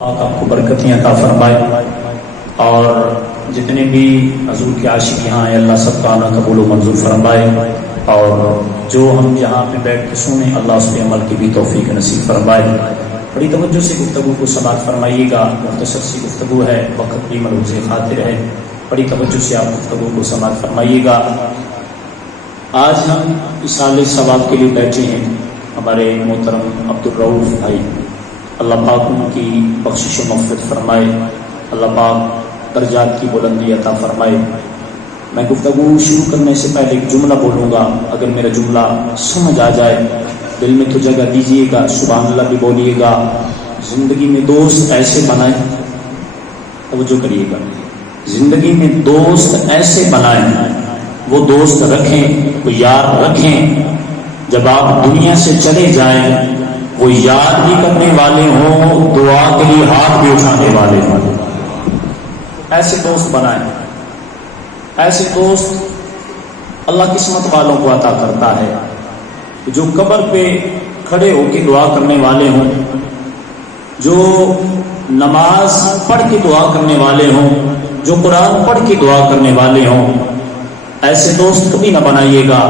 آپ کو برکتیں عطا فرمائے اور جتنے بھی حضور کے عاشق یہاں ہیں اللہ سب کا آنا قبول و منظور فرمائے اور جو ہم یہاں پہ بیٹھ کے سنیں اللہ اس پہ عمل کی بھی توفیق نصیب فرمائے۔ بڑی توجہ سے گفتگو کو سماعت فرمائیے گا، مختصر سی گفتگو ہے، وقت بھی ملحوظ خاطر ہے، بڑی توجہ سے آپ گفتگو کو سماعت فرمائیے گا۔ آج ہم اصالہ ثواب کے لیے بیٹھے ہیں، ہمارے محترم عبدالرؤف بھائی، اللہ پاک ان کی بخشش و مغفرت فرمائے، اللہ پاک درجات کی بلندی عطا فرمائے۔ میں گفتگو شروع کرنے سے پہلے ایک جملہ بولوں گا، اگر میرا جملہ سمجھ آ جائے دل میں تو جگہ دیجیے گا، سبحان اللہ بھی بولیے گا۔ زندگی میں دوست ایسے بنائیں، توجہ کریے گا، زندگی میں دوست ایسے بنائیں، وہ دوست رکھیں، وہ یار رکھیں، جب آپ دنیا سے چلے جائیں وہ یاد بھی کرنے والے ہوں، دعا کے لیے ہاتھ بھی اٹھانے والے ہوں۔ ایسے دوست بنائیں، ایسے دوست اللہ قسمت والوں کو عطا کرتا ہے، جو قبر پہ کھڑے ہو کے دعا کرنے والے ہوں، جو نماز پڑھ کے دعا کرنے والے ہوں، جو قرآن پڑھ کے دعا کرنے والے ہوں۔ ایسے دوست کبھی نہ بنائیے گا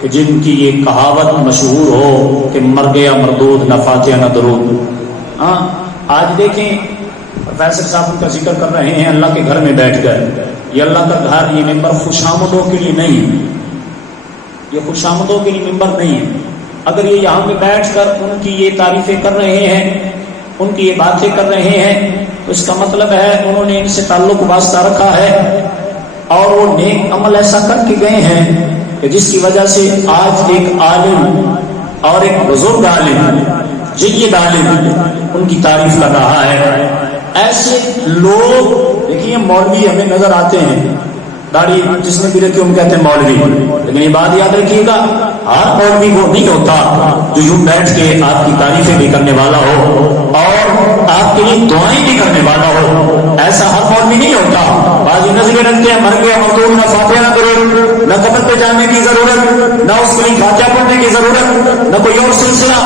کہ جن کی یہ کہاوت مشہور ہو کہ مر گیا مردود نہ فاتحہ نہ درود۔ ہاں آج دیکھیں پروفیسر صاحب کا ذکر کر رہے ہیں اللہ کے گھر میں بیٹھ کر، یہ اللہ کا گھر، یہ ممبر خوشامدوں کے لیے نہیں، یہ خوشامدوں کے لیے ممبر نہیں ہے۔ اگر یہ یہاں پہ بیٹھ کر ان کی یہ تعریفیں کر رہے ہیں، ان کی یہ باتیں کر رہے ہیں، تو اس کا مطلب ہے انہوں نے ان سے تعلق واسطہ رکھا ہے اور وہ نیک عمل ایسا کر کے گئے ہیں کہ جس کی وجہ سے آج ایک عالم اور ایک بزرگ عالم، جید عالم ان کی تعریف کر رہا ہے۔ ایسے لوگ دیکھیے، مولوی ہمیں نظر آتے ہیں، داڑھی جس نے بھی رکھی ہم کہتے ہیں مولوی، لیکن یہ بات یاد رکھیے گا ہر مولوی وہ نہیں ہوتا جو یوں بیٹھ کے آپ کی تعریفیں بھی کرنے والا ہو اور آپ کے لیے دعائیں بھی کرنے والا ہو، ایسا ہر مولوی نہیں ہوتا۔ بعض نظریں رکھتے ہیں مر گیا مردود نہ فاتحہ نہ درود، نہ قبر پہ جانے کی ضرورت، نہ اس کے لیے فاتحہ پڑھنے کی ضرورت، نہ کوئی اور سلسلہ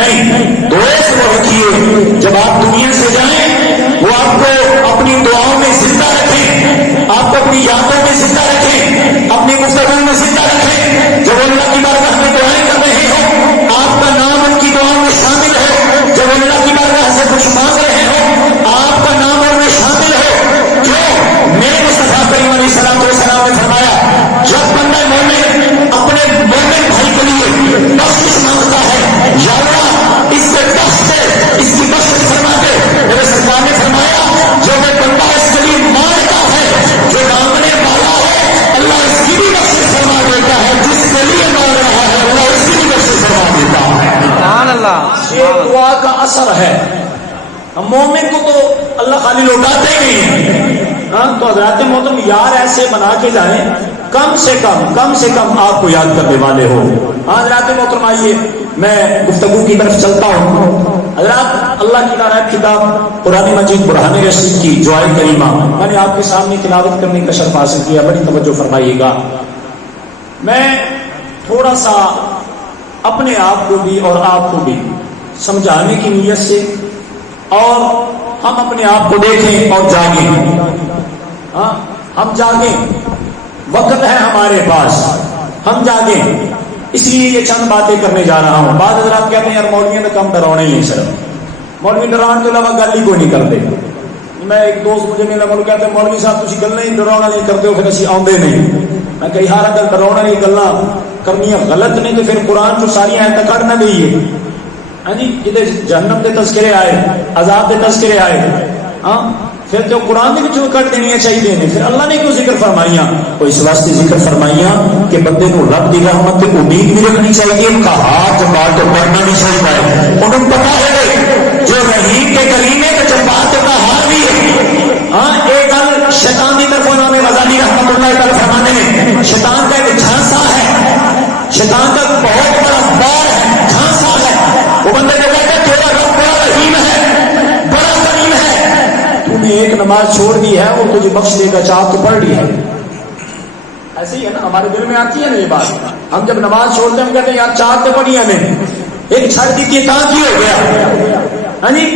نہیں۔ دوست وہ رکھیے جب آپ دنیا سے جائیں وہ آپ کو اپنی دعاؤں میں زندہ رکھیں، آپ کو اپنی یادوں میں زندہ رکھیں، اپنی گفتگو میں زندہ رکھیں۔ جب اللہ کی بارگاہ میں دعائیں کر رہے ہوں آپ کا نام ان کی دعاؤں میں شامل ہے، جب اللہ کی بارگاہ سے کچھ مانگ رہے ہوں آپ کا نام ان میں شامل ہے۔ کیوں؟ میرے مصطفیٰ کریم علیہ الصلوۃ والسلام نے فرمایا جب بندہ مومن اپنے مومن بھائی کے لیے بخشش مانگتا ہے، یا اللہ اس سے بخش دے، اس کی بخشش فرما دے، میرے سرکار نے فرمایا جو میں بندہ اس کے لیے مانگتا ہے، جو مانگنے والا ہے اللہ اس کی بھی بخشش فرما دیتا ہے، جس کے لیے مانگ رہا ہے اللہ اس کی بھی بخشش فرما دیتا ہے۔ سبحان اللہ، یہ دعا کا اثر ہے۔ مومن کو تو اللہ خالی لوٹاتے ہی نہیں ہے، تو حضرات محترم یار ایسے بنا کے جائیں کم سے کم آپ کو یاد کرنے والے ہو۔ حضرات محترم آئیے میں گفتگو کی طرف چلتا ہوں۔ حضرات اللہ کی نارائب کتاب قرآن مجید برہان رشید کی جو آیت کریمہ میں نے آپ کے سامنے تلاوت کرنے کا شرف حاصل کیا، بڑی توجہ فرمائیے گا۔ میں تھوڑا سا اپنے آپ کو بھی اور آپ کو بھی سمجھانے کی نیت سے، اور ہم اپنے آپ کو دیکھیں اور جاگیں، ہم جاگیں، وقت ہے ہمارے پاس، ہم جاگیں، اس لیے یہ چند باتیں کرنے جا رہا ہوں۔ بعض حضرات کہتے ہیں یار مولویوں میں کم ڈراؤنے ہی سر، مولوی ڈراؤن کے علاوہ گل ہی کوئی نہیں کرتے۔ میں ایک دوست مجھے ملا، مولوی کہتے ہیں مولوی صاحب تسی گلاں ہی ڈراؤنا نہیں کرتے ہو، پھر اسی آؤندے نہیں۔ میں کہ یار اگر ڈراؤنا نہیں گلاں کرنیاں غلط نہیں تو پھر قرآن چ ساری آیتاں کڈ نہ دئیے، ہاں جی، جدے جہنم کے تذکرے آئے، عذاب کے تذکرے آئے، ہاں پھر جو قرآن کے وچوں کٹ دینیاں چاہیے نے، پھر اللہ نے کیوں ذکر فرمائیاں؟ تو اس واسطے ذکر فرمائیاں کہ بندے کو رب دی رحمت کی امید بھی رکھنی چاہیے، ان کا ہاتھ بات تو کرنا نہیں چاہیے۔ انہوں پتا ہے جو رحیم کے کریم ہے تو جذبات کا ہار بھی ہے۔ ہاں ایک گل شیطان کی طرف امام غزالی رحمۃ اللہ تعالی فرمانے میں، شیطان کا ایک جھانسا ہے، شیطان کا بہت بڑا بار ہے، جھانسا ہے، وہ بندے کو کہتا ہے تیرا رب بڑا رحیم ہے، بڑا کریم ہے، تو نے ایک نماز چھوڑ دی ہے وہ تجھے بخش دے گا، چاہ تو پڑھ لی ہے۔ ایسے ہی ہے نا، ہمارے دل میں آتی ہے نا یہ بات، ہم جب نماز چھوڑتے ہیں ہم کہتے ہیں یار چاہ تو پڑھی ہمیں، ایک چھڑ دی تھی کہاں کی ہو گیا، ہاں جی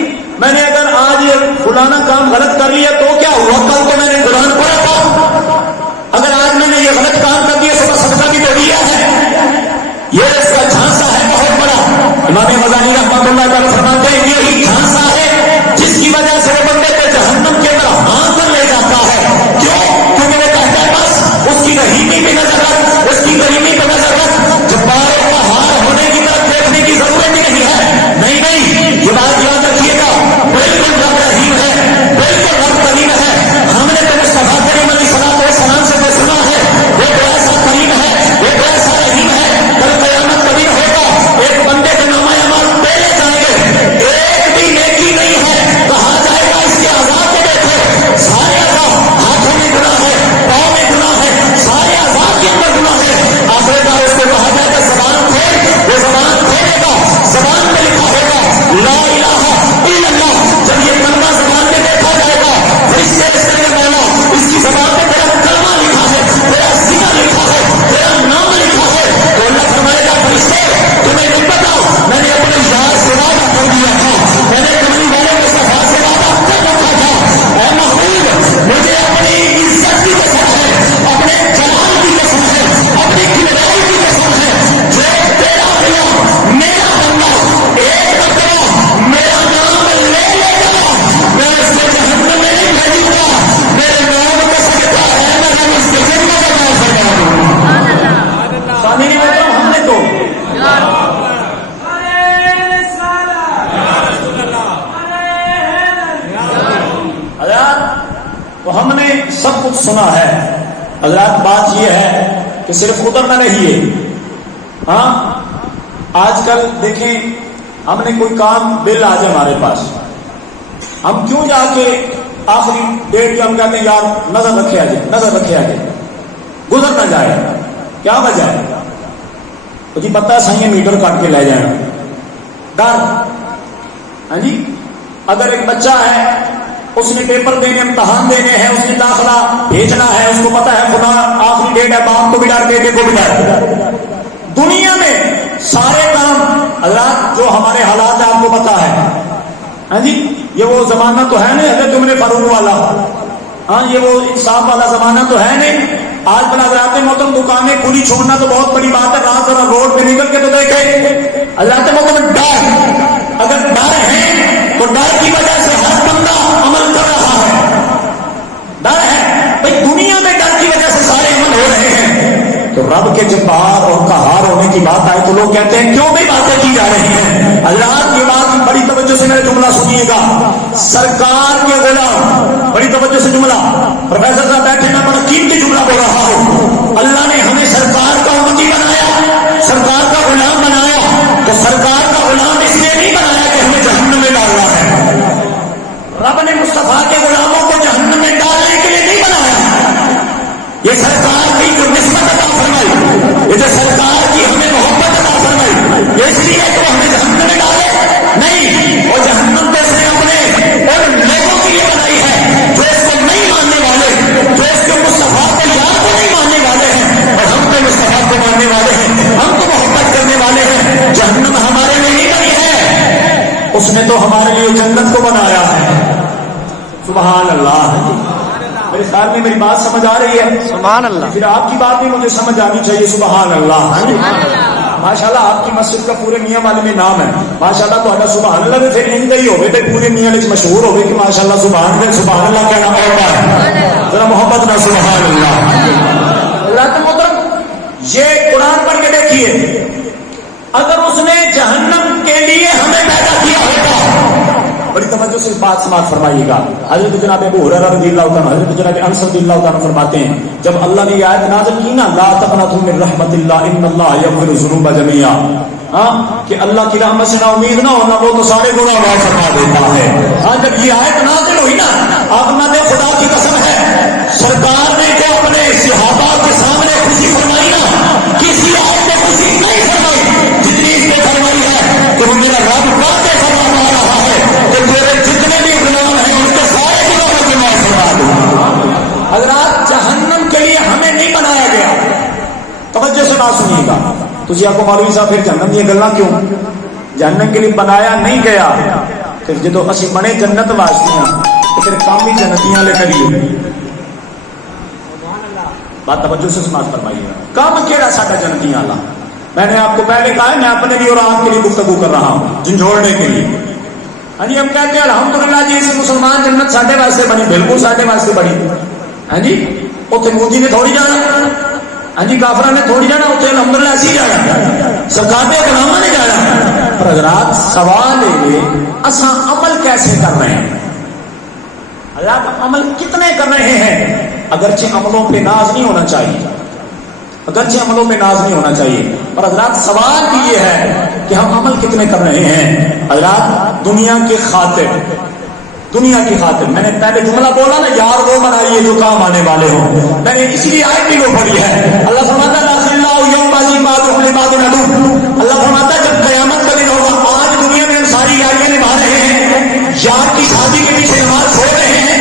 میں نے اگر آج یہ فلانا کام غلط کر لیا تو کیا ہوا؟ کل تو میں نے قرآن پڑھا تھا. اگر آج میں نے یہ غلط کام کر دیا صبح صدقہ کی توڑیا ہے. یہ اس کا جھانسا ہے بہت بڑا. امام غزالی رحمۃ اللہ تعالی فرماتے ہیں یہی جھانسا ہے جس کی وجہ سے وہ بندے کو جہنم کی طرف ہاں کر لے جاتا ہے. کیوں؟ کیونکہ وہ کہتا ہے بس اس کی رحیمی پہ نظر رکھ، اس کی کریمی پہ نظر رکھ، جباروں کا ہار ہونے کی طرف دیکھنے کی ضرورت ہی نہیں ہے. نہیں، یہ بات یاد رکھیے گا، بالکل رب رحیم ہے، بالکل رب کریم ہے. ہم نے تو مصطفیٰ کریم علیہ السلام سے جو سنا ہے وہ تو ایسا کریم ہے، وہ تو ایسا رحیم ہے. کل قیامت کا دن ہوگا، ایک بندے کے نامہ اعمال پہلے جائیں گے، ایک بھی نیکی نہیں ہے، کہا جائے گا اس کے عذاب کو دیکھو. سارے عذاب، ہاتھوں میں گناہ ہے، پاؤں میں گناہ ہے، سارے عذاب کے اندر گناہ ہے. آخرکار اس کو کہا جائے گا زبان کھول، وہ زبان کھولے گا، زبان میں لکھا ہوگا لا الہ الا اللہ. جب یہ کلمہ زبان میں دیکھا جائے گا پھر اس سے اس طرح مولا اس کی زبان پہ تیرا کلمہ لکھا ہے، تیرا ذکر لکھا ہے، تیرا نام لکھا ہے. تو اللہ فرمائے گا فرشتے تمہیں نہیں پتا میں نے اپنے یار سے وعدہ کر دیا تھا، میں نے کملی والے مصطفیٰ سے وعدہ کر رکھا تھا. اے محبوب مجھے اپنی عزت کی قسم ہے، اپنے جلال کی قسم ہے، اپنی کبریائی کی قسم ہے، جو تیرا غلام میرا بندہ ایک مرتبہ میرا نام لے لے گا میں اس کو جہنم میں نہیں بھیجوں گا. میرے نام کا صدقہ ہے میں اس کے ذمہ دار فرما دوں گا. سامعین محترم ہم نے تو تو ہم نے سب کچھ سنا ہے. حضرات بات یہ ہے کہ صرف ادھر نہ رہیے. ہاں آج کل دیکھیں ہم نے کوئی کام بل آ جائے ہمارے پاس، ہم کیوں جا کے آخری ڈیٹ پہ ہم کہتے ہیں یار نظر رکھے آجے، نظر رکھے آجے، گزر نہ جائے. کیا وجہ ہے؟ تو جی پتہ ہے صحیح میٹر کاٹ کے لے جائیں. ڈر. ہاں جی اگر ایک بچہ ہے اس نے پیپر دینے، امتحان دینے ہیں، اس نے داخلہ بھیجنا ہے، اس کو پتا ہے خدا آخری ڈیٹ ہے، باپ کو بھی ڈر، بیٹے کو بھی ڈر. دنیا میں سارے کام حضرات جو ہمارے حالات ہیں آپ کو پتا ہے. ہاں جی یہ وہ زمانہ تو ہے نہیں حضرت عمر فاروق والا، ہاں یہ وہ انصاف والا زمانہ تو ہے نہیں. آج بنا حضرات محترم دکانیں کھلی چھوڑنا تو بہت بڑی بات ہے. رات ذرا روڈ پہ نکل کے تو دیکھیں حضرات محترم ڈر. اگر ڈر ہے تو ڈر کی وجہ سے ہر بندہ عمل کر رہا ہے. ڈر ہے بھائی، دنیا میں ڈر کی وجہ سے سارے عمل ہو رہے ہیں. تو رب کے جبار اور قہار ہونے کی بات آئے تو لوگ کہتے ہیں کیوں بھی باتیں کی جا رہی ہیں. اللہ یہ بات بڑی توجہ سے میرا جملہ سنیے گا. سرکار کے غلام، بڑی توجہ سے جملہ، پروفیسر صاحب بیٹھے میں بڑا قیمتی جملہ بول رہا ہوں. اللہ نے ہمیں سرکار کا امتی بنایا، سرکار کا غلام بنایا. تو سرکار کا غلام اس لیے نہیں بنایا کہ ہمیں جہنم میں ڈالنا ہے. رب نے مصطفیٰ کے غلاموں کو جہنم میں ڈالنے کے لیے نہیں بنایا. یہ سرکار کی جو نسبت عطا فرمائی، یہ جو سرکار کی ہمیں محبت عطا فرمائی، یہ اس لیے تو ہمیں جہنم میں ڈالے نہیں. اور جہنم تو اس نے اپنے اور لوگوں کے لیے بنائی ہے جو اس کو نہیں ماننے والے، جو اس کے مصطفیٰ کو یاد کو نہیں ماننے والے ہیں. اور ہم تو مصطفیٰ کو ماننے والے ہیں، ہم تو محبت کرنے والے ہیں. جہنم ہمارے لیے نہیں بنی ہے، اس نے تو ہمارے لیے جنت کو بنایا ہے. سبحان اللہ. میرے خیال میں میری بات سمجھ آ رہی ہے؟ سبحان اللہ. پھر آپ کی بات بھی مجھے سمجھ آنی چاہیے. سبحان اللہ. ماشاء اللہ آپ کی مسجد کا پورے میاں والے میں نام ہے. ماشاء اللہ تو سبحان اللہ بھی پھر نہیں ہوگے تو پورے میاں میں مشہور ہوگی کہ ماشاء اللہ سبحان اللہ، سبحان اللہ کہنا ہوتا ہے. ذرا محبت نہ سبحان اللہ. اللہ محترم یہ قرآن پڑھ کے دیکھیے، اگر اس نے جہنم کے لیے ہمیں پیدا کیا ہوتا، بڑی توجہ سے بات سماعت فرمائیے گا. حضرت جناب ابو ہریرہ رضی اللہ عنہ، حضرت جناب انس رضی اللہ عنہ فرماتے ہیں جب اللہ نے یہ آیت نازل کی نا لا تقنطوا من رحمت اللہ ان اللہ یغفر الذنوب جميعا، کہ اللہ کی رحمت سے نا امید نہ ہونا، وہ تو سارے گناہ معاف فرما دیتا ہے. جب یہ آیت نازل ہوئی نا، آپ نہ دے خدا کی قسم ہے سرکار نے جو اپنے صحابہ کے سامنے خوشی فرمائی نا، کسی آیت نے خوشی نہیں فرمائی جتنی اس نے فرمائی ہے کہ وہ میرا رب واقع فرما رہا ہے کہ تیرے جتنے بھی غلام ہیں ان کے سارے گناہوں کو معاف فرما دوں. حضرات جہنم کے لیے ہمیں نہیں بنایا گیا. توجہ سے بات سنیے گا. تجھے آپ کو مولوی صاحب پھر جہنم یہ گلنا کیوں؟ جہنم کے لیے بنایا نہیں گیا. پھر جدو اسی بنے جنت واسطے ہاں تو پھر کام بھی جنتیاں لے کریے. بات توجہ سے سماعت فرمائیے گا. کام کیڑا ساڈا جنتیاں والا؟ میں نے آپ کو پہلے کہا ہے میں اپنے لیے اور آپ کے لیے گفتگو کر رہا ہوں جھنجھوڑنے کے لیے. ہاں جی ہم کہتے ہیں الحمدللہ جی اس مسلمان جنت ساڈے واسطے بنی. بالکل ساڈے واسطے بنی. ہاں جی اتنے مودی نے تھوڑی جانا, ہاں جی کافران نے تھوڑی جانا, اتنے الحمدللہ اسی جانا, سرکار کے غلاماں نے جانا. پر حضرات سوال ہے اساں عمل کیسے کر رہے ہیں؟ اللہ کا عمل کتنے کر رہے ہیں؟ اگرچہ عملوں پہ ناز نہیں ہونا چاہیے, اگرچہ عملوں پہ ناز نہیں ہونا چاہیے, پر حضرات سوال بھی یہ ہے کہ ہم عمل کتنے کر رہے ہیں. حضرات دنیا کی خاطر, دنیا کی خاطر, میں نے پہلے جملہ بولا نا یار وہ بنائیے جو کام آنے والے ہوں, میں نے اس لیے آیت بھی وہ پڑھی ہے. اللہ فرماتا ہے اللہ فرماتا ہے جب قیامت کا دن ہوگا, آج دنیا میں ہم ساری یاریاں نبھا رہے ہیں, یار کی شادی کے پیچھے نماز چھوڑ رہے ہیں,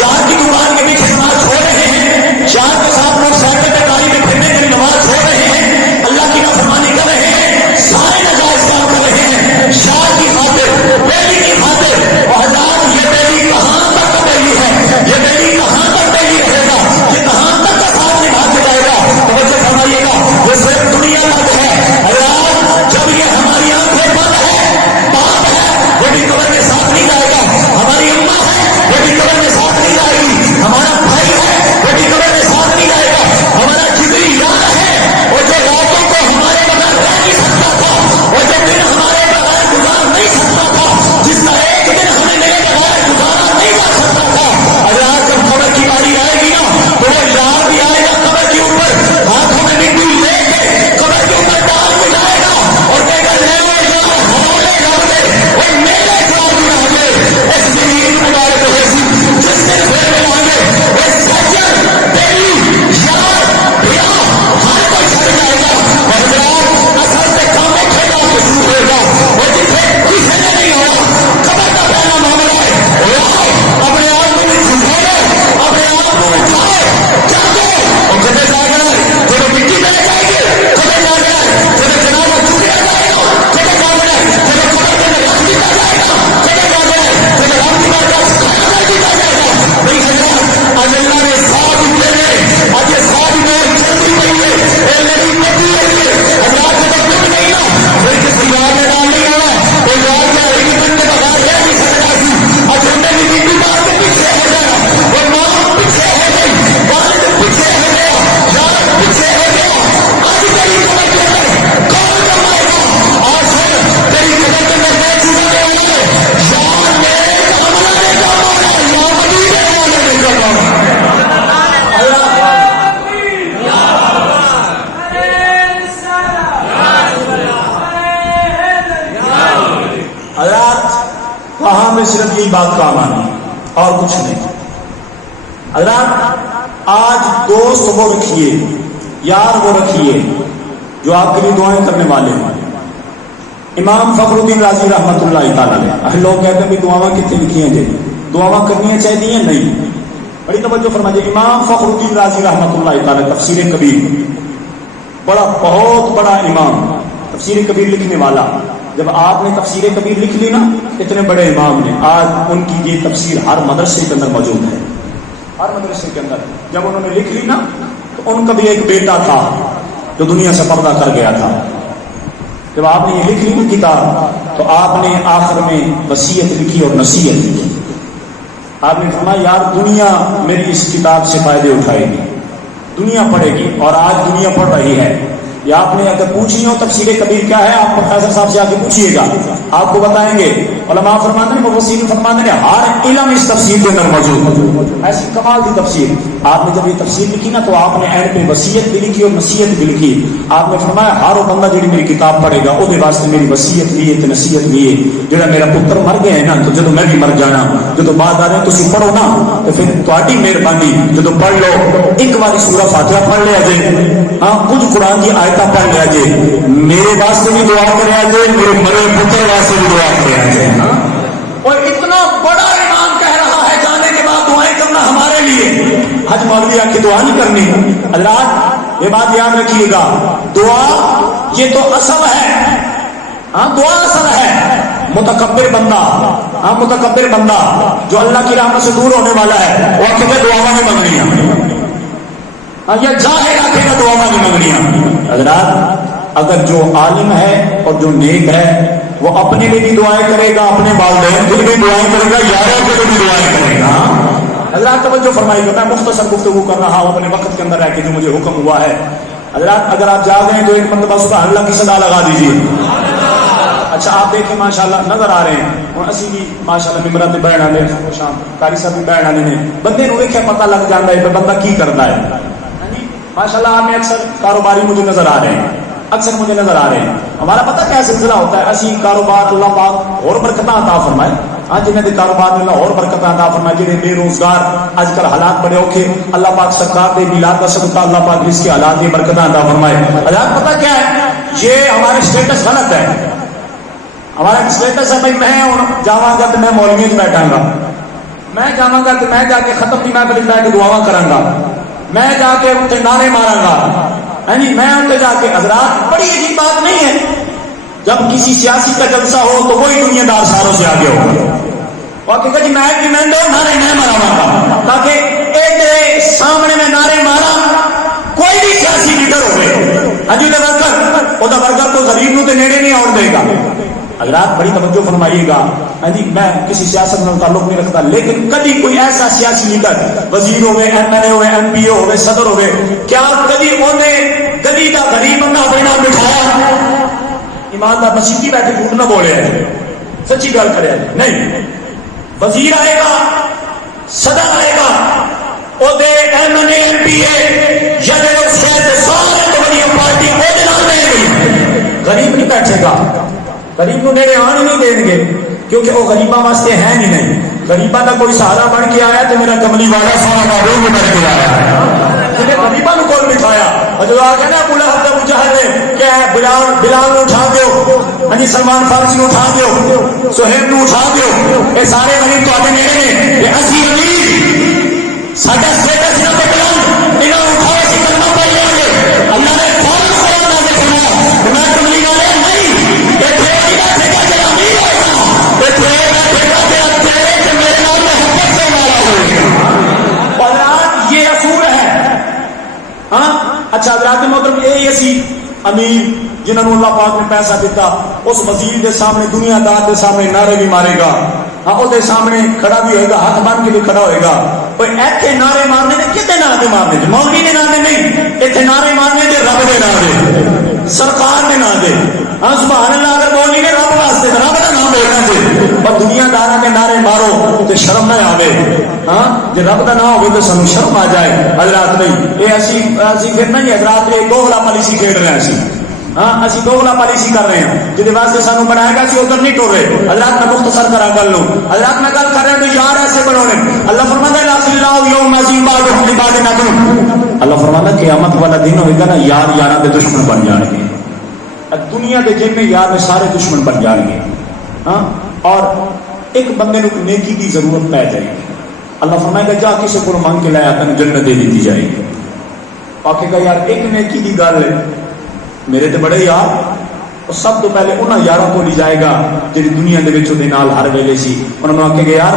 یار کی دکان کے پیچھے نماز چھوڑ رہے ہیں, یار کے ساتھ موٹر سائیکل پہ گاڑی میں پھرنے کے لیے نماز چھوڑ رہے ہیں, اللہ کی نافرمانی کر رہے ہیں, سارے نجائز کام کر رہے ہیں یار کی خاطر, بیٹی کی خاطر. اور حضرات یہ بیٹی کہاں تک بیٹی ہے, یہ بیٹی کہاں تک بیٹی رہے گا, یہ کہاں تک کا ساتھ نبھا کے جائے گا؟ توجہ فرمائیے گا, یہ صرف دنیا تک ہے. حضرات جب یہ ہماری آنکھیں بند ہے, باپ ہے وہ بھی قبر میں ساتھ نہیں جائے گا, ہماری اماں ہے وہ بھی قبر میں ساتھ نہیں جائے گی, ہمارا بھائی ہے وہ بھی قبر میں ساتھ نہیں جائے گا, ہمارا جگری یار ہے وہ جو راتوں کو ہمارے بغیر رہ نہیں سکتا تھا, وہ جو دن ہمارے بغیر گزار نہیں سکتا تھا, جس کا ایک دن ہمیں میرے بغیر گزارا نہیں جا سکتا تھا. اگر جب قبر کی باری آئے گی نا تو وہ یار بھی آئے گا قبر کے اوپر, ہاتھوں میں مٹی لے کے قبر کے اوپر ڈال کے جائے گا اور کہے گا لے وہ یار ہمارے گھر میں وہ میرے گھر میں آ گئے, اس زمین مبارک ہوئی جس نے پھر میں آ گئے, وہ سچن تیری یار بھیا ہر کوئی چھڑ جائے گا. اور یار اثر سے کام اٹھے گا تو شروع ہوئے گا, وہ جسے کسی نے نہیں ہوا قبر کا پہلا معاملہ ہے. اپنے آپ کو بھی جھنجھوڑے, اپنے آپ کو اٹھائے, جاگے اور کدے جاگے جب مٹی میں جائے گی, کدے جاگے جب جناب چکیا جائے گا, کدے جاگے جب قبر میں رکھ دیا جائے گا, کدے جاگے جب رب کی بارگاہ کھڑا کر دیا جائے گا. نہیں حضرات آج اللہ نے خواب دیے, آج یہ خواب میں جلدی نہیں ہے, اے میری مٹی ہے حضرات جب تک نہیں نا پھر کسی یار میں ڈال نہیں آنا, تو یار میں ایک بندے بغیر رہ نہیں سکتا تھی. آج ہم نے بھی بیٹی بار کے پیچھے ہو گیا, وہ ماں پیچھے ہو گئی, والد پیچھے ہو گیا, یار پیچھے ہو گیا. آج تیری قبر کے اندر کون جمائے گا؟ آج تیری قبر کے اندر میں چوزانے والے یار میرے کامنا نے کامانا, یا مدینے والے نے کامانا. حضرات وہاں میں صرف یہی بات کام آنی اور کچھ نہیں. حضرات آج دوست وہ رکھیے, یار وہ رکھیے جو آپ کے لیے دعائیں کرنے والے ہیں. امام فخر الدین رازی رحمۃ اللہ تعالی, لوگ کہتے ہیں کہ دعاواں کتنی لکھی ہیں, دعاواں کرنی چاہیے نہیں. بڑی توجہ فرمائیے, امام فخر الدین رازی رحمۃ اللہ تعالی تفسیر کبیر, بڑا بہت بڑا امام, تفسیر کبیر لکھنے والا. جب آپ نے تفسیر کبیر لکھ لی نا, اتنے بڑے امام نے, آج ان کی یہ تفسیر ہر مدرسے کے اندر موجود ہے, ہر مدرسے کے اندر. جب انہوں نے لکھ لی نا تو ان کا بھی ایک بیٹا تھا جو دنیا سے پردہ کر گیا تھا. جب آپ نے یہ لکھ لی نا کتاب تو آپ نے آخر میں وصیت لکھی اور نصیحت لکھی. آپ نے فرمایا یار دنیا میری اس کتاب سے فائدے اٹھائے گی, دنیا پڑھے گی, اور آج دنیا پڑھ رہی ہے. یا آپ نے اگر پوچھنی ہو تفسیر کبیر کیا ہے, آپ پروفیسر صاحب سے آ کے پوچھیے گا, آپ کو بتائیں گے. علماء فرماتے ہیں, مفسرین فرماتے ہیں, ہر علم اس تفسیر کے اندر موجود. ایسی کمال کی تفسیر. آپ نے جب یہ تفسیر لکھی نا تو آپ نے اینڈ پہ وصیت بھی لکھی اور نصیحت بھی لکھی. آپ نے فرمایا ہر وہ بندہ جی میری کتاب پڑھے گا وہ واسطے میری وصیت بھی ہے, نصیحت بھی ہے. جہاں میرا پتر مر گیا ہے نا, تو جب میں بھی مر جانا, جب بعد آ رہے تھی پڑھو نا تو پھر تاری مہربانی جب پڑھ لو ایک بار سورہ فاتحہ پڑھ لیا جائے, ہاں کچھ قرآن کی آیتیں پڑھ لیا جائے, میرے واسطے بھی دعا کریا جائے, میرے مرے پتر واسطے بھی دعا کریا جائے. اور اتنا بڑا امام کہہ رہا ہے جانے کے بعد دعائیں کرنا ہمارے لیے. حج مولوی آ کے دعا نہیں کرنی. حضرات یہ بات یاد رکھیے گا, دعا یہ تو اصل ہے, ہاں دعا اصل ہے, متکبر بندہ، ہاں متکبر بندہ جو اللہ کی رحمت سے دور ہونے والا ہے، وہ آخے گا دعا نہیں منگنیاں، یا جاہل آخے گا دعا نہیں منگنیاں۔ حضرات اگر جو عالم ہے اور جو نیک ہے وہ اپنے لیے بھی دعائیں کرے گا، اپنے والدین کے لیے بھی دعائیں کرے گا، یاروں کے لیے بھی دعائیں کرے گا۔ حضرات توجہ فرمائی گا، میں مختصر گفتگو کر رہا ہوں اپنے وقت کے اندر رہ کے جو مجھے حکم ہوا ہے۔ حضرات اگر آپ جاگ رہے ہیں تو ایک مرتبہ سبحان اللہ کی صدا لگا دیجیے۔ اچھا آپ دیکھیں ماشاءاللہ نظر آ رہے ہیں اور اسی بھی ماشاءاللہ ممبر تے بیٹھ والے شام قاری صاحب بھی بیٹھ والے نے، بندے نو ویکھے پتہ لگ جاندا ہے کہ بندہ کی کردا ہے۔ ماشاءاللہ آپ میں اکثر کاروباری مجھے نظر آ رہے ہیں، اکثر مجھے نظر آ رہے ہیں۔ ہمارا پتہ کیا سلسلہ ہوتا ہے، اسی کاروبار اللہ پاک اور برکتاں عطا فرمائے، ہاں جنہیں دے کاروبار میں اللہ اور برکتاں عطا فرمائے، جنہیں بے روزگار آج کل حالات بڑے اوکھے، اللہ پاک سرکار دے میلاد کا صدقہ اللہ پاک اس کے حالات میں برکتاں عطا فرمائے۔ حالات پتہ کیا ہے، یہ ہمارے سٹیٹس غلط ہے۔ ہمارا سٹیٹس ہے بھائی میں ہوں جاواں گا تو میں مولوی میں بیٹھاں گا، میں جاواں گا تو میں جا کے ختم کی محفل بیٹھ کے دعاواں کراں گا، میں جا کے اتنے نعرے ماراں گا، میں اتنے جا کے۔ حضرات بڑی عجیب بات نہیں ہے، جب کسی سیاسی کا جلسہ ہو تو وہی دنیا دار ساروں سے آگے ہوگا، اور کہا جی میں دو نعرے میں مراواں گا تاکہ ایک سامنے میں نعرے مارا کوئی بھی سیاسی لیڈر ہوئے ہجو دا ورکر وہ ورکر تو غریب نو تے نیڑے نہیں آن دے گا۔ حضرات بڑی توجہ فرمائیے گا، ہاں جی میں کسی سیاست میں تعلق نہیں رکھتا، لیکن کبھی کوئی ایسا سیاسی لیڈر وزیر ہوئے، ایم ایل اے ہوئے، ایم پی او ہوئے، صدر ہوئے، کیا کبھی انہیں کبھی دا غریب بندہ اپنے نام بٹھایا؟ ایماندار مسیحی بیٹھے جھوٹ نہ بولے ہیں، سچی گل کرے نہیں۔ وزیر آئے گا، صدر آئے گا، او دے M L A, M P A یا دے سارے تو بڑی پارٹی وہ نام لے گئی، غریب نہیں بیٹھے گا، غریب کو میرے آن نہیں دیں گے کیونکہ وہ غریباں واسطے ہیں ہی نہیں۔ غریباں کا کوئی سہارا بن کے آیا تو میرا کملی والا سارا معلوم بن کے آیا، غریباں کو کون بٹھایا؟ اور جو آ گیا نا ابو لہب ابو جہل نے کیا ہے، بلال کو اٹھا دو، ہنی سلمان فارسی کو اٹھا دو، سہیب کو اٹھا دو، یہ سارے غریب تو آتے میرے نے، یہ اسی غریب ساڈا سٹیٹس نہ بدلن، انہاں اٹھاؤ اسی کلمہ پڑھ لیں گے۔ اللہ نے فوراً قرآن نازل فرمایا میں کملی والے نہیں، یہ اصول ہے۔ ہاں اچھا حضرات محترم، یہ اسی امیر جنہوں نے اللہ پاک نے پیسہ دیتا اس وزیر کے سامنے دنیا دار کے سامنے نعرے بھی مارے گا، ہاں وہ سامنے کھڑا بھی ہوئے گا، ہاتھ بن کے بھی کھڑا ہوئے گا۔ کوئی ایتھے نعرے مارنے نے کتنے نعرے مارنے تھے، مولوی نے نعرے نہیں، ایتھے نعرے مارنے تھے رب نے نعرے، سرکار نے نعرے، ہاں سبحان اللہ اگر مولوی نے رب واسطے رب کا نام بولنا تھے، اور دنیا دار کے نعرے مارو تو شرم نہ آوے، ہاں جی رب کا نام ہوگا تو سانو شرم آ جائے۔ حضرات نہیں یہ اسی پھر نہیں حضرات یہ دوغلا پالیسی کھیل رہے ہیں اسی، ہاں اسی دوغلا پالیسی کر رہے ہیں جہد واسطے سانو بنایا گیا سی ادھر نہیں ٹر رہے۔ حضرات میں مختصر کرا گل لوں، حضرات میں گل کر رہا ہوں تو یار ایسے بنانے، اللہ فرماتا ہے لا اللہ یوم عظیم بعضهم لبعض عدو، اللہ فرماتا ہے قیامت والا دن ہوئے گا نا یار یاراں دے دشمن بن جان گے، دنیا کے جن میں یار میں سارے دشمن بن جان گے، ہاں اور ایک بندے کو نیکی کی ضرورت پہ جائے گی، اللہ فرمائے گا جا کسی کو مانگ کے لایا تین جنت دے دی جائے گی، آخے گا یار ایک نیکی کی گل ہے میرے تے بڑے یار، اور سب تو پہلے انہاں یاراں کو لے جائے گا جی دنیا دے وچ دے نال ہر ویلے سی، انہاں نوں آکھے گا یار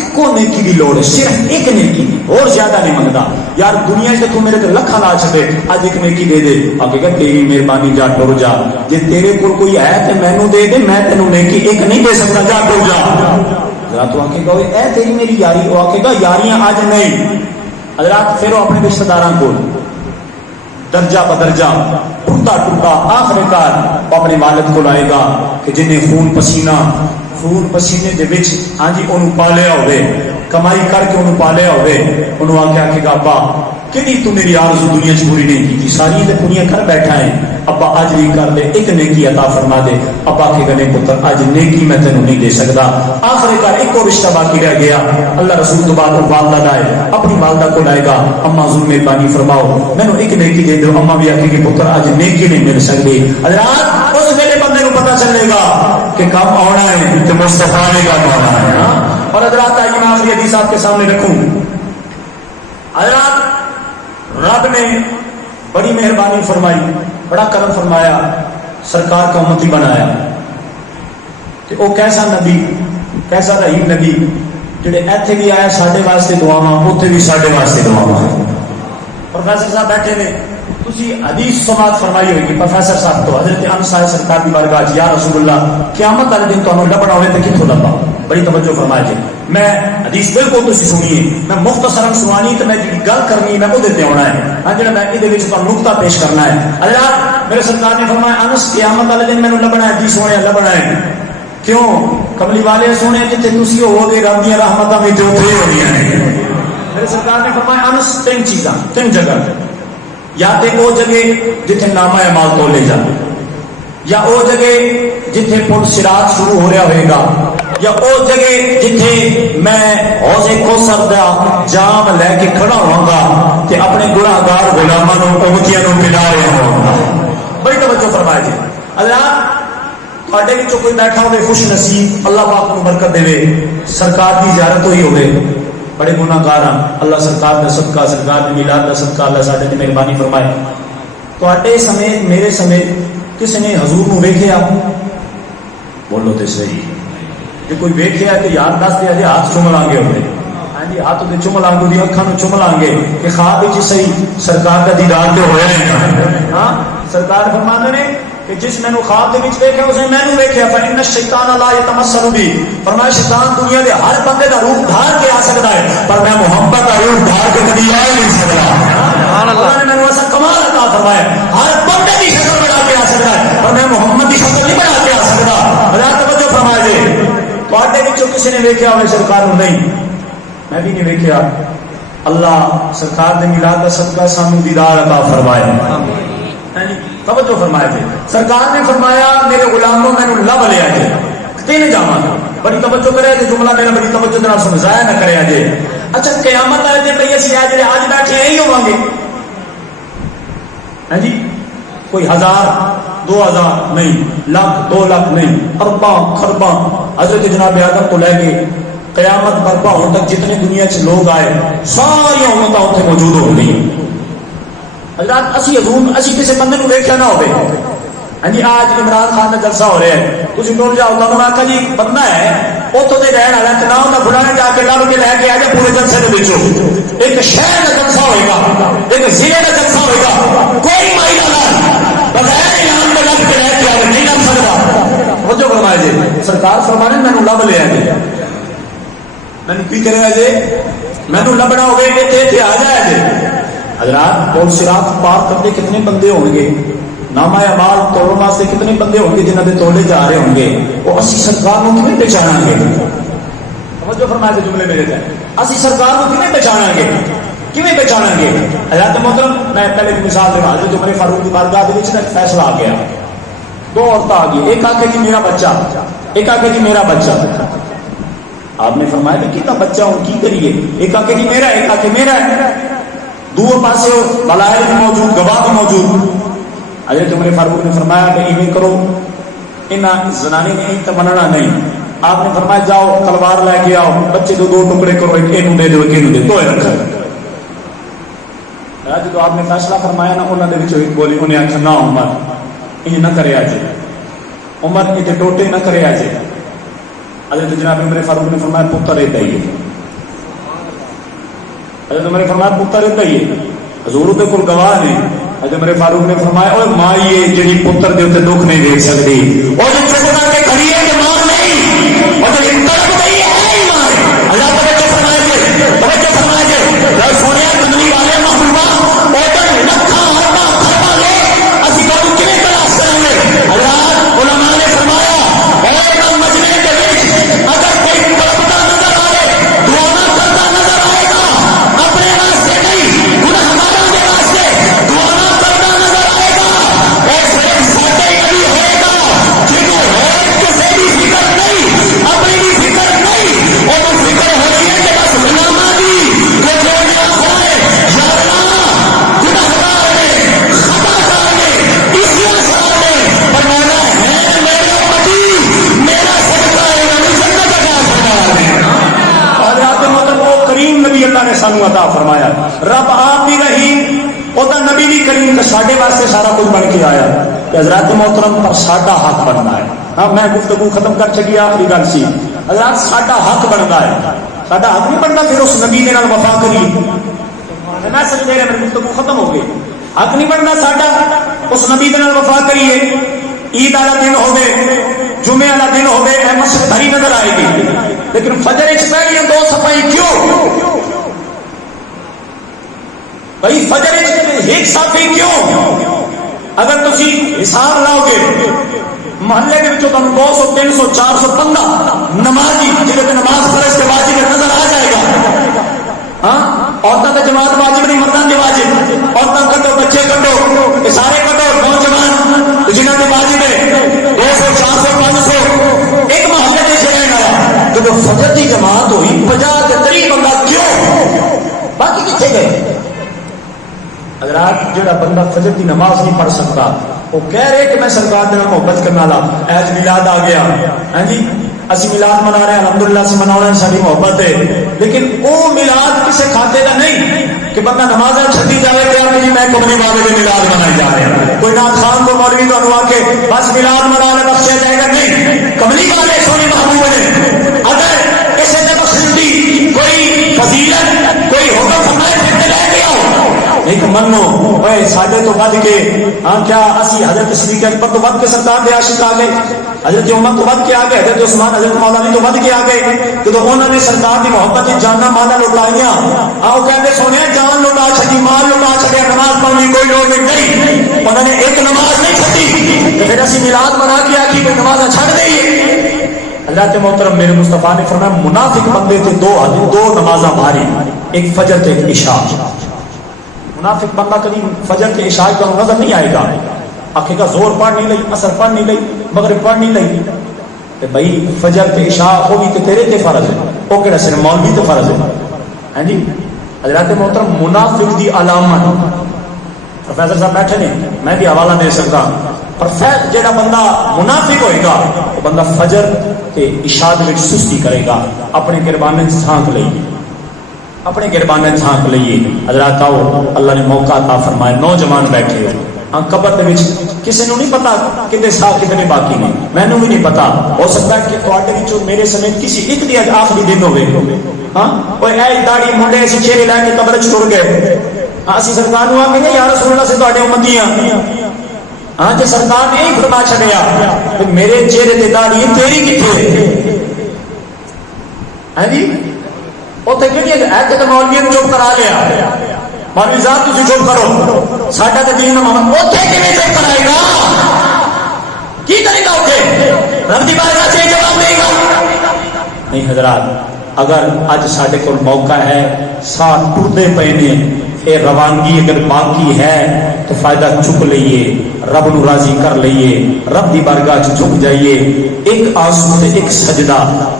ایکو نیکی دی لوڑ ہے، صرف ایک نیکی دی، اور زیادہ نہیں منگدا، یار دنیا سے تو میرے تے لکھاں لا چھڈے اج ایک نیکی دے دے، آکھے گا تیری مہربانی جا ٹر جا، جے تیرے کول کوئی ہے تے مینوں دے دے، میں تینوں نیکی ایک نہیں دے سکدا، جا ٹر جا۔ حضرات تو آکھے گا اے تیری میری یاری، وہ آکھے گا یاریاں اج نہیں۔ حضرات پھر وہ اپنے رشتہ داراں کول درجہ بدرجہ ٹوٹا ٹوٹا آخر کار اپنے والد کو لائے گا کہ جنہیں خون پسینے دے وچ ہاں جی انہوں پالیا ہوئے، کمائی کر کے انہوں پالیا ہوئے، انہوں آ کے آکھے گا ابا کدی تو میری آرزو دنیا چ پوری نہیں کی تھی، ساری تے پوریاں کر بیٹھا ہے، ابا اج بھی کر دے، ایک نیکی عطا فرما دے۔ ابا کے گنے پتر اج نیکی میں تینوں نہیں دے سکتا۔ آخر کار ایک اور رشتہ باقی رہ گیا، اللہ رسول تو بعد والدہ لائے، اپنی والدہ کو لائے گا، اما ظلم مہربانی فرماؤ مینوں ایک نیکی دے دو، اما بھی آکھے گی پتر اج نیکی نہیں مل سکتی۔ حضرات اس ویلے بندے کو پتہ چلے گا کہ کم آنا ہے کہ مصطفیٰ نے کام آنا ہے۔ اور حضرات آئیے میں آخری حدیث آپ کے سامنے رکھوں۔ حضرات رب نے بڑی مہربانی فرمائی، بڑا کرم فرمایا، سرکار کا امتی بنایا، کہ وہ کیسا نبی، کیسا رحیم نبی جڑے ایتھے بھی آیا ساڈے واسطے دعاواں، اوتھے بھی ساڈے واسطے دعاواں۔ پروفیسر صاحب بیٹھے نے، تسی حدیث سماعت فرمائی ہوئی کہ پروفیسر صاحب تو حضرت انس صاحب سرکار کی بارگاہ یا رسول اللہ قیامت والے دن تانوں لبنا ہوئے تے کتھوں لبا؟ بڑی توجہ فرمائے جی، میں حدیث بالکل تسی سنیے، میں مختصراً سنانی تے میں جڑی گل کرنی میں اودے تے ہونا ہے، ہاں جڑا میں ادے وچ تانوں نقطہ پیش کرنا ہے۔ اللہ میرے سرکار نے فرمایا انس قیامت والے دن مینوں لبنا ہے، جی سونے لبنا ہے، کیوں؟ کملی والے سونے جتھے تسی ہو گے رب دی رحمتاں وچ اوتھے ہونیاں نے۔ میرے سرکار نے فرمایا انس تین چیزاں، تین جگہ، یا تے او جگہ جتھے نامہ اعمال تولے جا، یا او جگہ جتھے پل صراط شروع ہو رہا ہوئے گا، یا او جگہ جتھے میں حوض کوثر دا جام لے کے کھڑا ہوں گا تے اپنے گناہگار غلاماں نوں امتیاں نوں پلا رہا ہوں گا۔ بڑی توجہ فرمائے جی۔ اللہ تواڈے وچوں کوئی بیٹھا ہوئے خوش نصیب، اللہ پاک نوں برکت دے، سرکار دی زیارت ہوئی ہوئے، بڑے گناہگار ہیں، اللہ سرکار دا صدقہ، سرکار دی میلاد دا صدقہ اللہ ساڈے تے مہربانی فرمائے۔ تواڈے سمیت میرے سمیت کسی نے حضور نوں ویکھیا؟ بولو تے صحیح، جے کوئی ویکھیا تے یار دس دے اجے ہاتھ چوم لانگے ہوندے، ہاں جی ہاتھ تے چوم لانگے، دی اکھاں نوں چوم لانگے کہ خواب وچ صحیح سرکار دا دیدار تے ہویا ہے۔ ہاں سرکار فرماندے نے کہ جس میں خواب دے وچ ویکھیا اس نے مینوں ویکھیا، فإن الشیطان لا يتمثل بی، فرمایا شیطان دنیا دے ہر بندے دا روپ دھار کے آ سکتا ہے پر میں محمد دا روپ دھار کے کبھی آ نہیں سکتا۔ سبحان اللہ، اللہ نے مینوں ایسا کمال عطا فرمایا، ہر بندے دی شکل بنا کے آ سکتا ہے پر میں محمد دی شکل نہیں بنا کے آ سکتا۔ اللہ توجہ فرمائے جی، تواڈے وچوں کسی نے ویکھیا ہوے سرکار نوں؟ نہیں، میں بھی نہیں ویکھیا۔ اللہ سرکار دے میلاد دا صدقہ سانوں دیدار عطا فرمائے۔ توجہ فرمائے تھے، سرکار نے فرمایا میرے غلاموں میں نے لب لیا جے تین جاواں، بڑی توجہ کرے جے، جملہ میرا بڑی توجہ نال سن، ضائع نہ کرے جے۔ اچھا قیامت والے دن پئی اسی جڑے اج بیٹھے یہی ہوواں گے، ہاں جی، کوئی 1000 2000 نہیں، لاکھ 2 لاکھ نہیں، ارباں خرباں، حضرت جناب آدم کو لے کے قیامت برپا ہونے تک جتنے دنیا چ لوگ آئے ساری امتاں اوتھے موجود ہوں گی۔ حضرات اسی حضور اسی کسی بندے نوں ویکھیا نہ ہوے، ہاں جی آج عمران خان کا جلسہ ہو رہا ہے، تسی ٹر جاؤ تو میں آخا جی بندہ ہے اتوں کے رہن والا کہ نہ انہیں بڑھانے جا کے لب کے لے کے آ جائے پورے جلسے کے بچوں، ایک شہر کا جلسہ ہوئے گا، ایک ضلع کا جلسہ ہوئے گا، کوئی مائی نہ بغیر ایمان میں لب کے لے کے آ نہیں لب سکتا۔ توجہ فرمائے جی، سرکار فرمانے میں لب لیا جی، میں کی کرے جی، مینو لبنا ہوگا اتنے آ جائے جی۔ حضرات پول صراط پار کرتے کتنے بندے ہوں گے، نامہ اعمال توڑنے واسطے کتنے بندے ہوں گے جنہاں دے توڑے جا رہے ہوں گے، وہ اسی سرکار کو کیوں پہچانا گے؟ توجہ فرمائے جملے میرے تھے، اسی سرکار کو کیوں پہچانا گے، کیوں پہچانا گے؟ حضرت محترم میں پہلے ایک مثال دے حضرت جو میرے فاروق کی بارگاہ دے وچ ایک فیصلہ آ گیا، دو عورتیں آ گئی، ایک آ کے جی میرا بچہ، ایک آ کے جی میرا بچہ۔ آپ نے فرمایا کہ کتنا بچہ ہوں کی کریے، ایک آ کے جی میرا، ایک آ کے میرا ہے، دو پاسے دلائل بھی موجود، گواہ بھی موجود۔ حضرت عمر فاروق نے فرمایا کہ ایویں کرو، انہاں زنانی نے تو مننا نہیں، آپ نے فرمایا جاؤ تلوار لے کے آؤ، بچے دو ٹکڑے کرو، ایک اینوں دے دو ایک اینوں دے دو رکھو۔ جب آپ نے فیصلہ فرمایا نا انہوں نے ایک بولی، انہیں آخیا نہ عمر یہ نہ کرے آجے، عمر یہ ٹوٹے نہ کرے آجے۔ حضرت جناب عمر فاروق نے فرمایا پتر رہتا ہی ہے، حضرت عمر فرمایا پتر رہتا ہی ہے، حضور دے کول گواہ نے۔ حضرت عمر فاروق نے فرمایا اوے ماں یہ جڑی پتر دے اوتے دکھ نہیں دیکھ سکتی، او جو چپ کر کے کھڑی ہے کہ ماں نہیں، او جو تڑپ رہی ہے ہی ماں ہے۔ اللہ توجہ فرمائے جے سونے کملی والے محبوبہ او تو لکھاں ارباں خرباں لے اسی کو کیویں تلاش کریں گے؟ اللہ علماء نے فرمایا اے مجمع کے وچ اگر کوئی تڑپتا نظر آئے، دعا کرتا نظر آئے گا، اپنے واسطے نہیں گنہگاراں دے واسطے دعا کرتا نظر آئے گا، اے صرف ساڈے نبی ہوئے گا جنوں اور کسی کی فکر نہیں، اپنی بھی فکر نہیں، وہ فکر ہو رہی ہے کہ بس غلاماں دی جو جو آخر ہے یا اللہ گنہگار نے خطا کار نے اصلاح کار نے بنانا ہے میرا پتی میرا صدقہ ہے جنت کا سردار ہے۔ حضرات مطلب وہ کریم نبی اللہ نے سانو عطا فرمایا، رب آپ بھی رحیم، وہ نبی بھی کریم، ساڈے واسطے سارا کچھ بن کے آیا۔ حضرات محترم پر ساڈا حق بنتا ہے. ہاں میں گفتگو ختم کر چکی. آخری گل سی حضرات ساڈا حق بنتا ہے. ساڈا حق نہیں بنتا پھر اس نبی دے نال وفا کریے. میں سمجھ رہا میری گفتگو ختم ہو گئی. حق نہیں بنتا ساڈا اس نبی دے نال وفا کریے. عید والا دن ہوگئے جمعے والا دن ہوگئے اے مسجد بھری نظر آئے گی لیکن فجر وچ پہلی دو صفائی کیوں بھائی فجر وچ ایک صفائی کیوں؟ اگر تسی حساب لاؤ گے محلے کے وچوں تانوں 200 300 400 بندہ نمازی جہاں نماز فرض تے واجب نظر آ جائے گا. ہاں عورتوں کا جماعت واجب نہیں مردوں کے واجب. عورتوں کڈو بچے کڈو یہ سارے کڈو نوجوان جنہوں کے واجب ہے 200 400 500 ایک محلے میں سے رہنے والا. جب فجر کی جماعت ہوئی 50 کے قریب بندہ کیوں باقی کتنے گئے؟ حضرات جڑا بندہ فجر کی نماز نہیں پڑھ سکتا وہ کہہ رہے کہ میں سرکار کے محبت کرنے والا ایج میلاد آ گیا. ہاں جی اسی میلاد منا رہے ہیں الحمدللہ سے منانا ساری محبت ہے لیکن وہ میلاد کسی کھاتے کا نہیں کہ بندہ نماز چھٹی جائے کہ جی میں کملی والے کے میلاد منائے جا رہے ہیں. کوئی نام خان کو مولوی تو انوا کے بس میلاد منانا بخشیا جائے گا نہیں. کملی والے سونے محبوب نے اگر کسی نے بخشی کوئی فضیلت کوئی حکم فرمائے پھر لے کے آؤ ایک منو اے ساڈے تو ود کے. ہاں کیا اسی حضرت صدیق اکبر تو ود کے سرکار دے عاشق آ گئے, حضرت عمر تو ود کے آ گئے, حضرت عثمان حضرت مولا علی تو ود کے آ گئے. جب انہوں نے سرکار کی محبت جانا مانا لٹائیاں آؤ کہتے سونے جان لٹا چھٹی مال لٹا چھٹیا نماز پڑھنے کوئی لوگ نہیں. انہوں نے ایک نماز نہیں چھٹی تو پھر اسی میلاد منا کے آ کہ نماز چھڑ دئیے. اللہ کے محترم میرے مصطفیٰ نے فرمایا منافق بندے تھے دو نمازاں بھاری, ایک فجر تے ایک عشاء. منافق بندہ کبھی فجر کے عشاء کا نظر نہیں آئے گا, آخے گا زور پڑھ نہیں لئی, اثر پڑھ نہیں لئی, مغرب پڑھ نہیں لئی. کہ بھائی فجر کے عشاء وہ بھی تو تیرے تے فرض ہے, وہ کہڑا صرف مولوی تو فرض ہے. ہاں جی حضرات محترم منافق دی علامت پروفیسر صاحب بیٹھے نے میں بھی حوالہ دے سکتا پر جہاں بندہ منافق ہوئے گا وہ بندہ فجر کے عشاء میں سستی کرے گا, اپنے گربانے جھانک لئیے, اپنے گربانے جھانک لئیے. حضرات آؤ اللہ نے موقع عطا فرمائے نوجوان بیٹھے ہو ہاں قبر دے وچ کسی نو نہیں پتا کتنے سال کتنے باقی نے, میں نو بھی نہیں پتا. ہو سکتا ہے کہ تواڈے وچوں میرے سمیت کسی ایک دی آخری دن ہوے. ہاں کوئی اے داڑھی منڈے اسی چہرے لے کے قبر وچ ٹر گئے. ہاں اسی سرکار نو آکھے یا رسول اللہ سے تواڈے امتی ہاں. ہاں جے سرکار نے یہی فرما چھڑیا کہ میرے چہرے تے داڑھی تیری کتھے ہے. ہاں جی اوتھے کہڑی ہے کہ مولوی نے چپ کرا لیا, مولوی صاحب تسی چپ کرو ساڈا تے دین محمد اوتھے کیویں چپ کرائے گا, کی کرے گا اوتھے رب دی بارگاہ سے جواب دے گا نہیں. حضرات اگر اج ساڈے کول موقع ہے ساتھ ٹردے پے نے اے روانگی اگر باقی ہے تو فائدہ چک لئیے, رب نو راضی کر لئیے, رب دی بارگاہ چک جائیے. ایک آنسو تے ایک سجدہ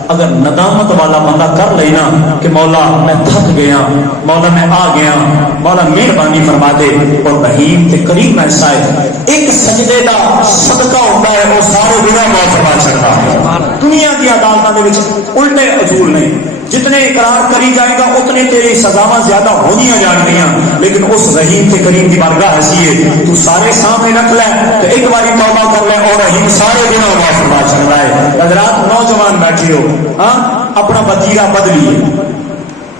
اگر ندامت والا بندہ کر لینا کہ مولا میں تھک گیا, مولا میں آ گیا, مولا مہربانی فرما دے, اور رحیم تے کریم ایسا ہے ایک سجدے دا صدقہ ہوتا ہے وہ سارے گناہ معاف فرما چھڑتا ہے. دنیا کی عدالتوں دے وچ الٹے اصول نہیں, جتنے اقرار کری جائے گا اتنے تیری سزاواں زیادہ ہونیاں جان گیا, لیکن اس رحیم کے کریم کی بارگاہ ایسی ہے تو سارے سامنے رکھ لے تو ایک باری توبہ کر لے اور رحیم سارے گناہ معاف فرما چھڑتا ہے. حضرات نوجوان بیٹھے ہو ہاں اپنا وتیرہ بدلیے,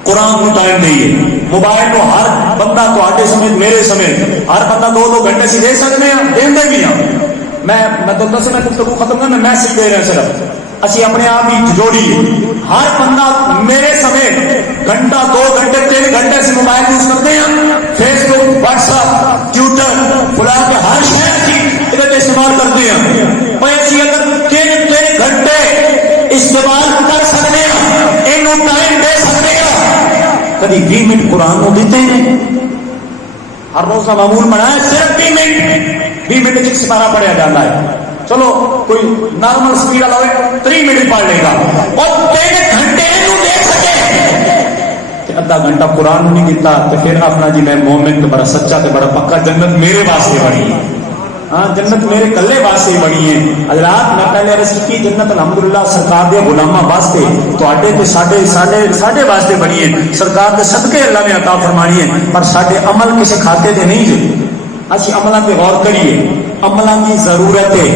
قرآن کو ٹائم دئیے, موبائل کو ہر بندہ تو سمیت میرے سمیت ہر بندہ 2-2 گھنٹے سے دے سکتے ہیں, دے بھی ہوں. میں تو دس میں گفتگو ختم کرنا میں میسج دے رہا صرف اسی اپنے آپ ہی جوڑیے. ہر بندہ میرے سمیت گھنٹہ 2 گھنٹے 3 گھنٹے سے موبائل یوز کرتے ہیں, فیس بک واٹس ایپ ٹویٹر فلاں کے ہر شہر کی ادھر استعمال کرتے ہیں. ایسی اگر 3 گھنٹے استعمال کر سکتے ہیں ان ٹائم دے سکتے ہیں, کبھی 20 منٹ قرآن کو دیتے ہیں, ہر روز کا معمول بنایا صرف 20 منٹ ایک سپارہ پڑھیا جاتا ہے. چلو کوئی نارمل سپیڈ والا ہوئے 3 منٹ پڑھ لے گا, اور 3 گھنٹے دے سکے ادھا گھنٹہ قرآن نہیں دیتا تو پھر اپنا جی میں مومن تو بڑا سچا تو بڑا پکا, جنت میرے واسطے بڑی ہے. ہاں جنت میرے کلے واسطے بڑی ہے. حضرات میں پہلے عرض کی جنت الحمدللہ سرکار دے غلاماں واسطے تواڈے تے ساڈے واسطے بڑی ہے. سرکار دے صدقے اللہ نے عطا فرمانی ہے, پر ساڈے عمل کسے کھاتے دے نہیں جے. اسی عملاں تے غور کریے. عملوں کی ضرورت ہے،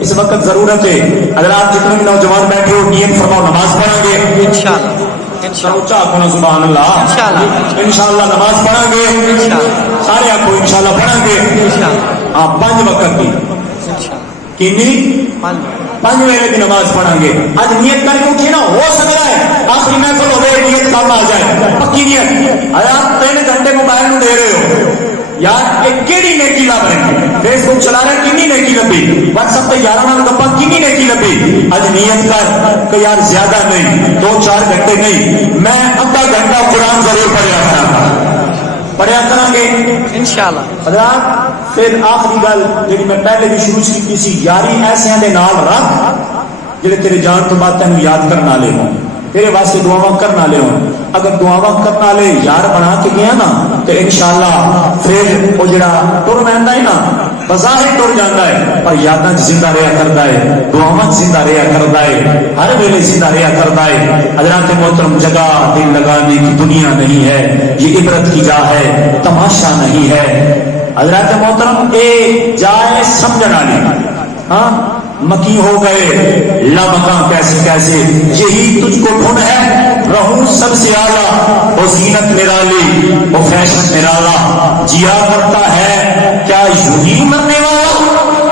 اس وقت ضرورت ہے۔ اگر آپ جتنے بھی نوجوان بیٹھے ہو نیت فرماؤ نماز پڑھیں گے انشاءاللہ، سبحان اللہ، انشاءاللہ نماز پڑھیں گے، سارے آپ کو انشاءاللہ پڑھیں گے۔ ہاں 5 وقت کی کنی 5 ویلے کی نماز پڑھیں گے۔ آج نیت کر کے اٹھیے نا، ہو سکتا ہے آخری محفل ہو گئے نیت کام آ جائے، پکی نیت۔ اگر آپ 3 گھنٹے موبائل میں دے رہے ہو یار ایک کیڑی نیکی لا رہے، فیس بک چلا رہے کنی نیکی لبھی، واٹس ایپ پہ 11 گپا کنی نیکی لبھی۔ آج نیت کر کہ یار زیادہ نہیں، 2-4 گھنٹے نہیں، میں آدھا گھنٹہ قرآن ضرور پڑھیا کریں گے انشاءاللہ۔ حضرات پھر آخری گل جی میں پہلے بھی شروع کی سی، یاری ایسے دے نال رکھ جڑے تیرے جان تو بعد تینوں یاد کرنا لے ہوں، تیرے واسطے دعاواں کرنا لے ہوں۔ اگر دعاواں کرنا لے یار بنا کے گیا نا تو انشاءاللہ پھر وہ جڑا ٹر رہندا ہے نا بظاہر ٹر جاتا ہے پر یاداں زندہ رہا کرتا ہے، دعاواں زندہ رہا کرتا ہے، ہر ویلے زندہ رہا کرتا ہے۔ حضرات محترم جگہ دل لگانے کی دنیا نہیں ہے، یہ عبرت کی جا ہے، تماشا نہیں ہے۔ حضرات محترم اے جائے سمجھنا نہیں، ہاں مکی ہو گئے لامکاں کیسے کیسے، یہی تجھ کو ڈھونڈ ہے رہوں سب سے اعلیٰ، وہ زینت نرالی وہ فیشن نرالا، جیا کرتا ہے کیا یوں ہی مرنے والا،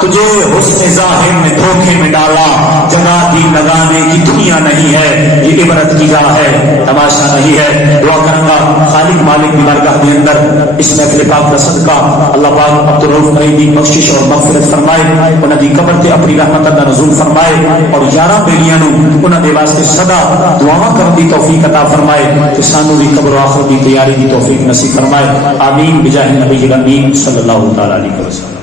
تجھے حسن ظاہر میں دھوکے میں ڈالا، جگہ دی لگانے کی دنیا نہیں ہے، یہ عبرت کی جا ہے، تماشا نہیں ہے۔ دعا کروں گا خالق مالک کی بارگاہ کے اندر اس محفل پاک کا صدقہ اللہ پاک عبدالرؤف قریبی بخشش اور مغفرت فرمائے، انہاں دی قبر تے اپنی رحمت دا نزول فرمائے، اور 11 بیلیاں نو انہاں دے واسطے سدا دعاواں کرن دی توفیق عطا فرمائے، تے سانو بھی قبر و آخرت دی تیاری دی توفیق نصیب فرمائے۔ آمین بجاہ نبی الامین صلی اللہ تعالی علیہ وسلم۔